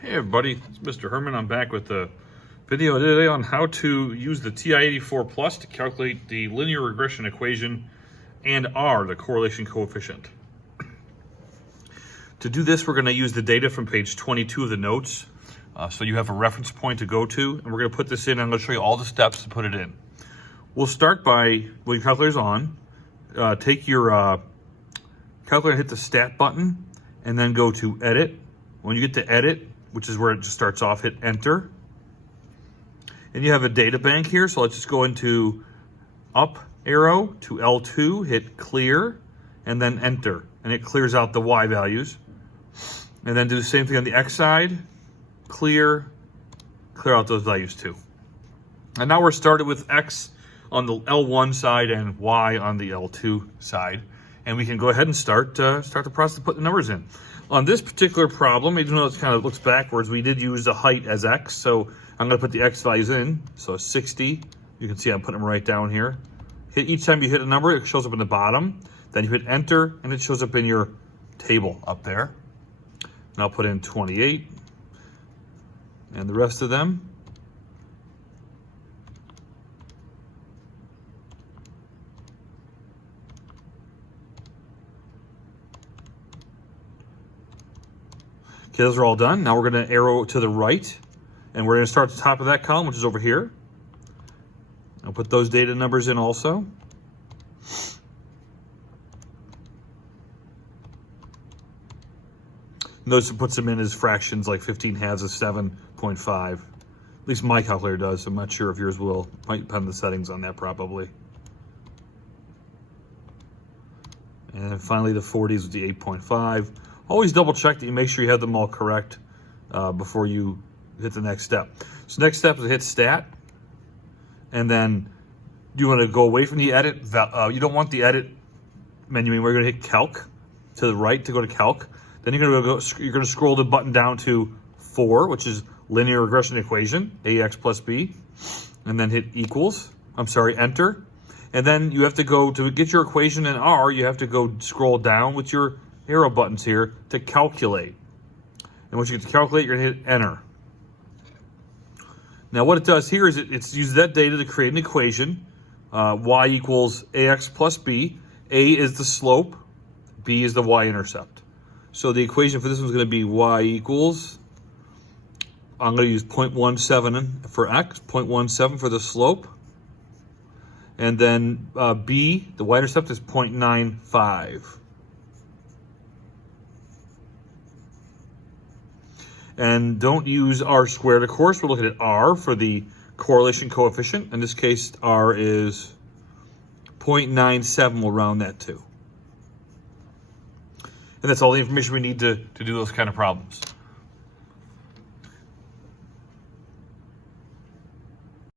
Hey everybody, it's Mr. Herman. I'm back with a video today on how to use the TI-84 Plus to calculate the linear regression equation and R, the correlation coefficient. To do this, we're going to use the data from page 22 of the notes. So you have a reference point to go to, and we're going to put this in, and I'm going to show you all the steps to put it in. We'll start by, when your calculator's on, take your calculator, hit the Stat button, and then go to Edit. When you get to Edit, which is where it just starts off, hit Enter. And you have a data bank here, so let's just go into up arrow to L2, hit Clear, and then Enter. And it clears out the Y values. And then do the same thing on the X side, clear out those values too. And now we're started with X on the L1 side and Y on the L2 side. And we can go ahead and start the process of putting the numbers in. On this particular problem, even though it kind of looks backwards, we did use the height as X. So I'm going to put the X values in. So 60, you can see I'm putting them right down here. Each time you hit a number, it shows up in the bottom. Then you hit Enter, and it shows up in your table up there. And I'll put in 28 and the rest of them. Okay, those are all done. Now we're going to arrow to the right, and we're going to start at the top of that column, which is over here. I'll put those data numbers in also. Notice it puts them in as fractions, like 15 halves of 7.5. At least my calculator does. I'm not sure if yours will. Might depend on the settings on that probably. And finally the 40s with the 8.5. Always double check that you make sure you have them all correct before you hit the next step. So next step is to hit Stat. And then you want to go away from the Edit. You don't want the Edit menu. We're going to hit Calc to the right to go to Calc. Then you're going to scroll the button down to 4, which is linear regression equation, AX plus B, and then hit Enter. And then you have to go to get your equation in R, you have to go scroll down with your arrow buttons here to calculate. And once you get to calculate, you're going to hit Enter. Now what it does here is it uses that data to create an equation, y equals AX plus B. A is the slope, B is the y-intercept. So the equation for this one's going to be y equals, I'm going to use 0.17 for x, 0.17 for the slope. And then b, the y-intercept, is 0.95. And don't use r squared, of course. We're looking at r for the correlation coefficient. In this case, r is 0.97. We'll round that to. And that's all the information we need to do those kind of problems.